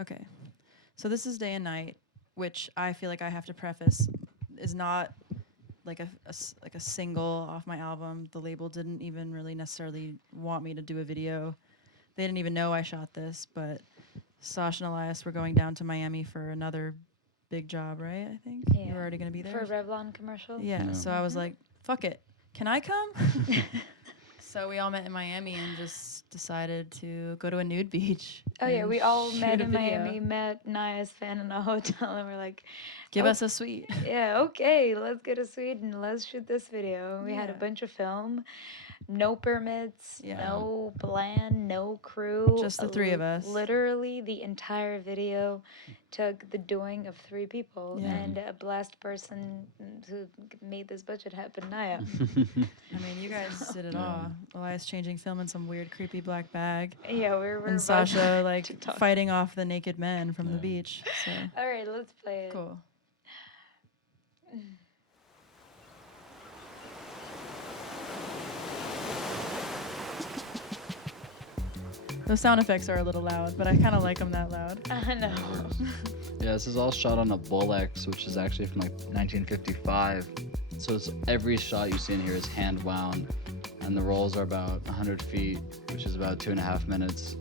Okay. So this is Day and Night, which I feel like I have to preface is not like like a single off my album. The label didn't even really necessarily want me to do a video. They didn't even know I shot this, but Sasha and Elias were going down to Miami for another big job, right? I think you were already going to be there. For a Revlon commercial. Yeah. No. So I was like, "Fuck it, can I come?" So we all met in Miami and just decided to go to a nude beach. Oh yeah, and we all shoot met a in video. Miami, met Nia's fan in a hotel, and we're like, Give Oh. us a suite. yeah, okay, let's get a suite and let's shoot this video. And we had a Yeah. bunch of film, no permits, Yeah. no plan, no crew. Just the three of us. Literally, the entire video took the doing of 3 people Yeah. and a blessed person who made this budget happen, Niia. I mean, you guys did it all. Elias changing film in some weird, creepy black bag. Yeah, we're And about Sasha, like, to talk. fighting off the naked men from the Yeah. beach. So, All right, let's play it. cool. Those sound effects are a little loud, but I kind of like them that loud. I know. Yeah, this is all shot on a Bolex, which is actually from like 1955. So it's, every shot you see in here is hand wound, and the rolls are about 100 feet, which is about 2.5 minutes.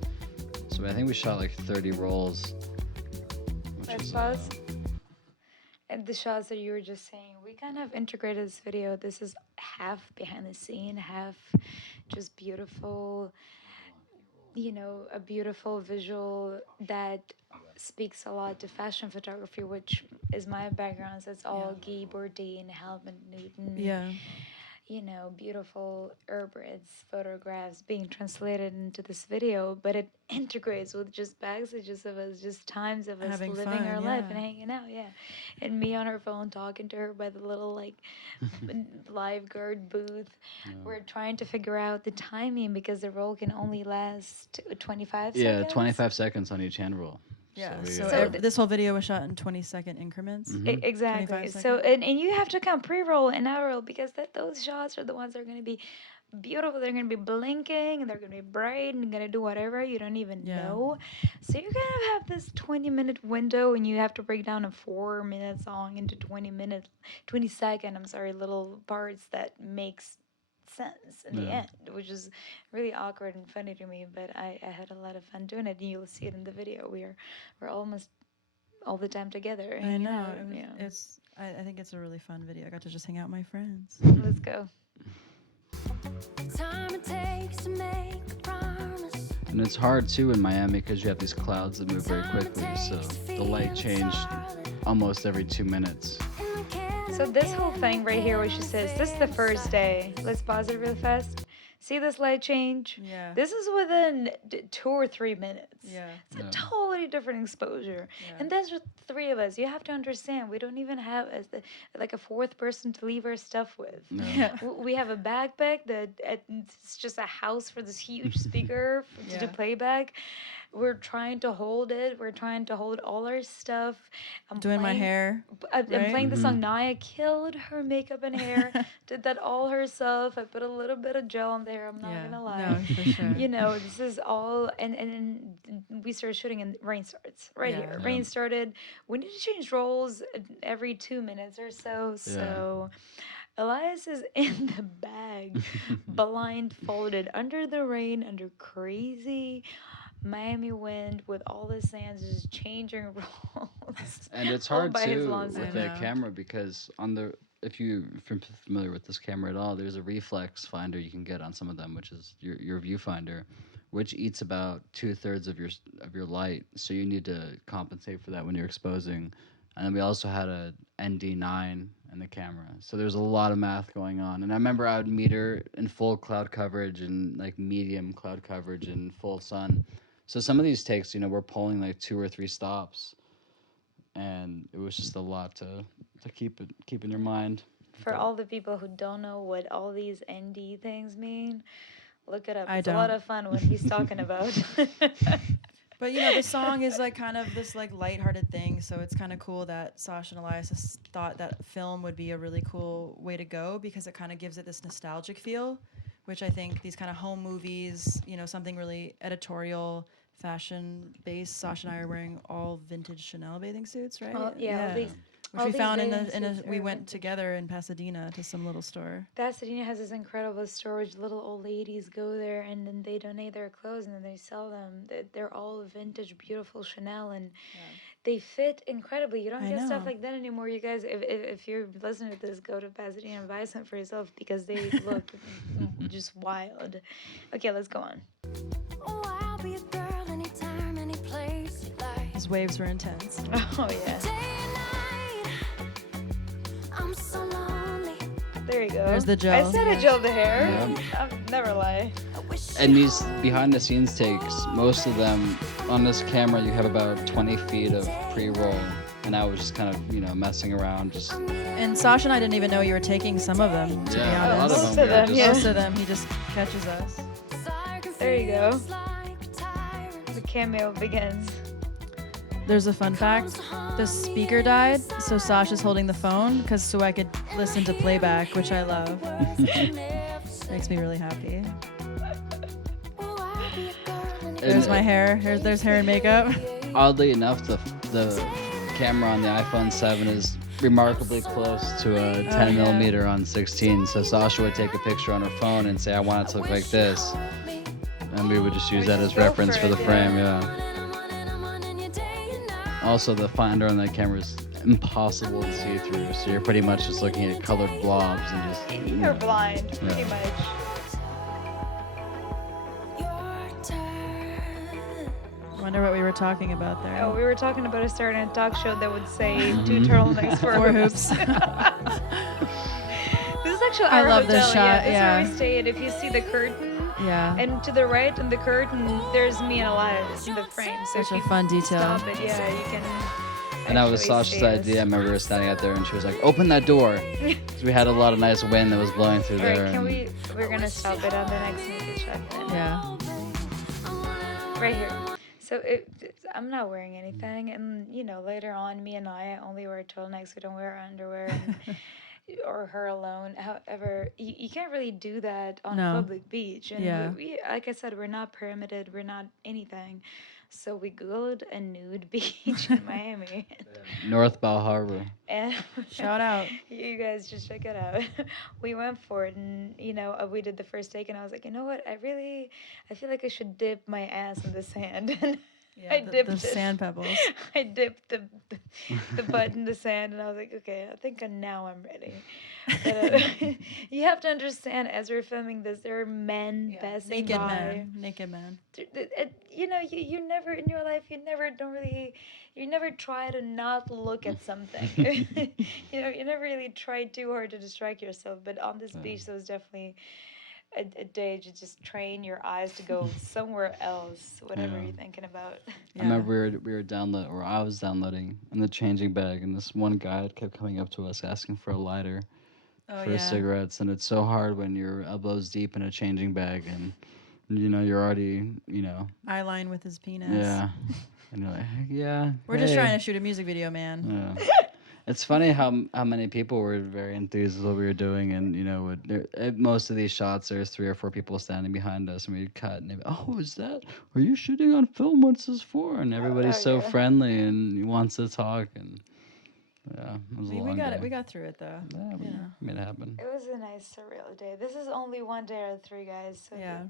So I think we shot like 30 rolls. Which Let's is, pause. And the shots that you were just saying, we kind of integrated this video. This is half behind the scene, half just beautiful, you know, a beautiful visual that speaks a lot to fashion photography, which is my background. So it's all Guy Bourdin, Helmut Newton. Yeah. You know, beautiful Herbert's photographs being translated into this video, but it integrates with just passages of us, just times of us Having living fun, our life yeah. and hanging out, and me on her phone talking to her by the little like lifeguard booth. We're trying to figure out the timing because the roll can only last 25 seconds. yeah, 25 seconds on each hand roll. Yeah. we So, got- this whole video was shot in 20-second increments. Exactly. 25 So seconds. and you have to count pre-roll and out-roll because those shots are the ones that are going to be beautiful. They're going to be blinking and they're going to be bright and going to do whatever you don't even know. So you're going to have this 20-minute window and you have to break down a 4-minute song into 20-second, little parts that makes sense in the end, which is really awkward and funny to me, but I had a lot of fun doing it, and you'll see it in the video. We're almost all the time together. I hanging know. out, I think it's a really fun video. I got to just hang out with my friends. Let's go. Time it takes to make a promise. And it's hard too in Miami because you have these clouds that move very quickly. So the light changed almost every 2 minutes. So this whole thing right here, where she says, "This is the first day." Let's pause it real fast. See this light change? Yeah. This is within 2 or 3 minutes. Yeah. It's a totally different exposure. Yeah. And there's just 3 of us. You have to understand, we don't even have like a 4th person to leave our stuff with. Yeah. We have a backpack that it's just a house for this huge speaker to do Yeah. playback. We're trying to hold it. We're trying to hold all our stuff. I'm Doing my playing- hair. I'm right? playing the song. Niia killed her makeup and hair. Did that all herself. I put a little bit of gel on there. I'm not gonna lie. No, for sure. You know, this is all, and we started shooting and rain starts right Yeah. here. Yeah. Rain started. We need to change roles every 2 minutes or so. So Elias is in the bag, blindfolded, under the rain, under crazy Miami wind, with all the sands just changing roles. And it's all hard by his too lawn with I that know. camera because if you're familiar with this camera at all, there's a reflex finder you can get on some of them, which is your viewfinder, which eats about 2/3 of your light. So you need to compensate for that when you're exposing. And then we also had a ND9 in the camera, so there's a lot of math going on. And I remember I would meet her in full cloud coverage and like medium cloud coverage and full sun. So some of these takes, we're pulling like 2 or 3 stops, and it was just a lot to keep in your mind. For all the people who don't know what all these ND things mean, look it up. I It's a lot don't. of fun what he's talking about. But the song is like kind of this like lighthearted thing, so it's kind of cool that Sasha and Elias thought that film would be a really cool way to go because it kind of gives it this nostalgic feel, which I think these kind of home movies, something really editorial, fashion base. Sasha and I are wearing all vintage Chanel bathing suits, right? All these Which all we these found bathing in suits we are went vintage. together in Pasadena to some little store. Pasadena has this incredible storage. Little old ladies go there and then they donate their clothes and then they sell them. They're all vintage, beautiful Chanel and they fit incredibly. You don't I get stuff know. like that anymore. You guys, if you're listening to this, go to Pasadena and buy some for yourself because they look just wild. Okay, let's go on. Oh, I'll be a girl anytime, any place you like. These waves were intense. Oh yeah, Day and night, I'm so lonely. there you go. There's the I gel. said I gelled the hair. Yeah. I'll never lie. I wish And these behind the scenes takes, most of them on this camera, you have about 20 feet of pre-roll. And I was just kind of, messing around. Just And Sasha and I didn't even know you were taking some of them, to be Yeah, a lot honest. of Most them. of we were them, just- yeah. Most of them, he just catches us. There you go. The cameo begins. There's a fun fact. The speaker died, so Sasha's holding the phone so I could listen to playback, which I love. Makes me really happy. There's my hair. There's hair and makeup. Oddly enough, the camera on the iPhone 7 is remarkably close to a 10 yeah. millimeter on 16. So Sasha would take a picture on her phone and say, "I want it to look like this," and we would just use that as Go reference for for it, the yeah. frame. Yeah. Also, the finder on that camera is impossible to see through, so you're pretty much just looking at colored blobs and just. You're blind, pretty Yeah. much. Wonder what we were talking about there. Oh, we were talking about a certain talk show that would say 2 turtlenecks for Four hoops. This is actually I our love this hotel. shot, Yeah, this is yeah. where we stayed. If you see the curtain, Yeah. and to the right in the curtain, there's me and Elias in the frame. So Such if a you fun detail. stop it, yeah, you can. And that was actually Sasha's see us. idea. I remember we were standing out there, and she was like, "Open that door," 'cause we had a lot of nice wind that was blowing through All there. right, can and- we're gonna stop it on the next naked shot then. Yeah. Right here. So I'm not wearing anything, and later on, me and I only wear turtlenecks. We don't wear underwear, and, or her alone. However, you can't really do that on No. a public beach. And Yeah. we, like I said, we're not permitted. We're not anything. So we googled a nude beach in Miami, North Bow Harbor. and Shout out. you guys just check it out. We went for it, and we did the first take, and I was like, you know what? I feel like I should dip my ass in the sand. And Yeah, I the dipped it. sand pebbles. I dipped the butt in the sand, and I was like, okay, I think now I'm ready. But, you have to understand, as we're filming this, there are men passing Naked by. man. Naked man. You never in your life, you never try to not look at something. You never really try too hard to distract yourself. But on this beach, there was definitely a day to just train your eyes to go somewhere else, whatever Yeah. you're thinking about. Yeah. I remember we were I was downloading in the changing bag, and this one guy kept coming up to us asking for a lighter Oh, for yeah. cigarettes, and it's so hard when you're elbows deep in a changing bag, and you're already Eye line with his penis. yeah, and you're like yeah. We're just hey." trying to shoot a music video, man. Yeah. It's funny how many people were very enthused with what we were doing, and at most of these shots, there's 3 or 4 people standing behind us, and we'd cut, and they'd be, "Oh, is that? Are you shooting on film? What's this for?" And everybody's so yeah. friendly and wants to talk, and yeah, it was a We long got day. it. We got through it though. Yeah, we made it happen. It was a nice surreal day. This is only one day out of 3, guys. So Yeah.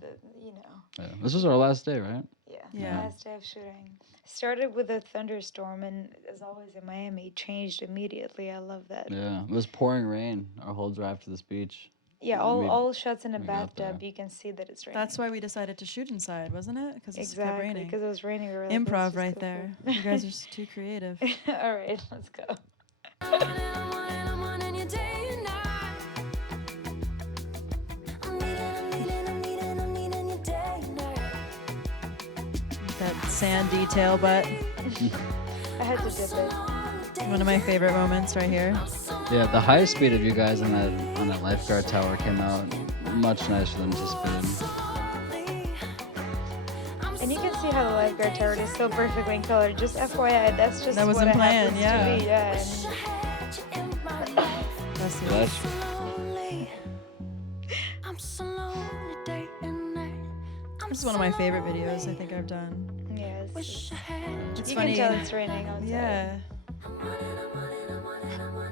Yeah. This was our last day, right? Yeah. last day of shooting. Started with a thunderstorm, and as always in Miami, changed immediately. I love that. Yeah, it was pouring rain our whole drive to this beach. Yeah, We- all shots in a we got bathtub. there. You can see that it's raining. That's why we decided to shoot inside, wasn't it? Because it kept exactly raining. because it was raining. We were like, let's Improv just right go there. for it. You guys are just too creative. All right, let's go. That sand detail, but I had to dip it. one of my favorite moments right here. Yeah, the high speed of you guys on that lifeguard tower came out much nicer than anticipated. And you can see how the lifeguard tower is so perfectly in color. Just FYI, that's just That what wasn't it planned, happens yeah. to be. Yeah. That's it. That's This is one of my favorite videos I think I've done. Yeah. this. Wish I had It's You funny. can tell it's raining outside. Yeah.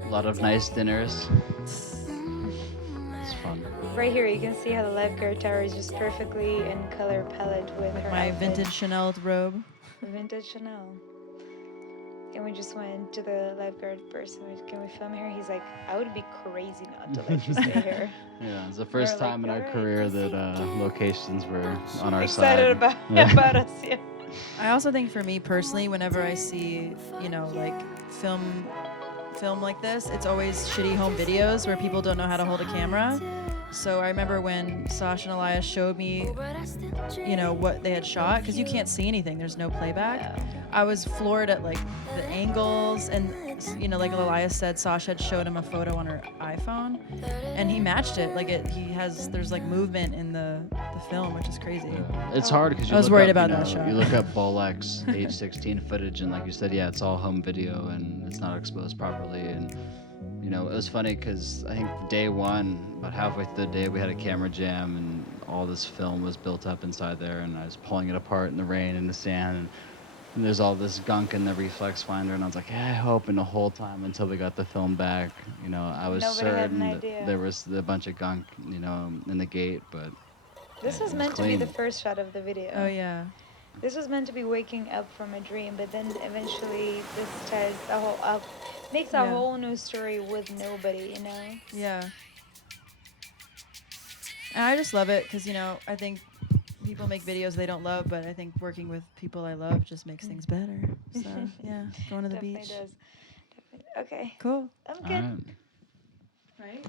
A lot of nice dinners. It's fun. Right here, you can see how the lifeguard tower is just perfectly in color palette with her My outfit. vintage Chanel robe. Vintage Chanel. And we just went to the lifeguard person. Can we film here? He's like, I would be crazy not to let you stay here. Yeah, it's the first We're like, time in our "Alright." career that locations were on our Excited side. about Yeah. about us, yeah. I also think for me personally, whenever I see, like film like this, it's always shitty home videos where people don't know how to hold a camera. So I remember when Sasha and Elias showed me, what they had shot, because you can't see anything. There's no playback. I was floored at like the angles, and like Elias said, Sasha had showed him a photo on her iPhone, and he matched it. Like there's like movement in the film, which is crazy. Yeah. It's hard because I was worried about that shot. You look up Bolex H16 footage, and like you said, yeah, it's all home video and it's not exposed properly. And it was funny because I think day one, about halfway through the day, we had a camera jam, and all this film was built up inside there, and I was pulling it apart in the rain and the sand. And there's all this gunk in the reflex finder, and I was like, I hope. And the whole time until we got the film back, I was Nobody had an certain idea. that there was a bunch of gunk, in the gate, but This it was meant to be the clean. first shot of the video. Oh yeah. This was meant to be waking up from a dream, but then eventually this ties a whole up, makes a Yeah. whole new story with nobody, Yeah. And I just love it because, I think people make videos they don't love, but I think working with people I love just makes things better. So, yeah, going to the Definitely beach. does. Definitely. Okay, Cool. I'm All good. right. Right?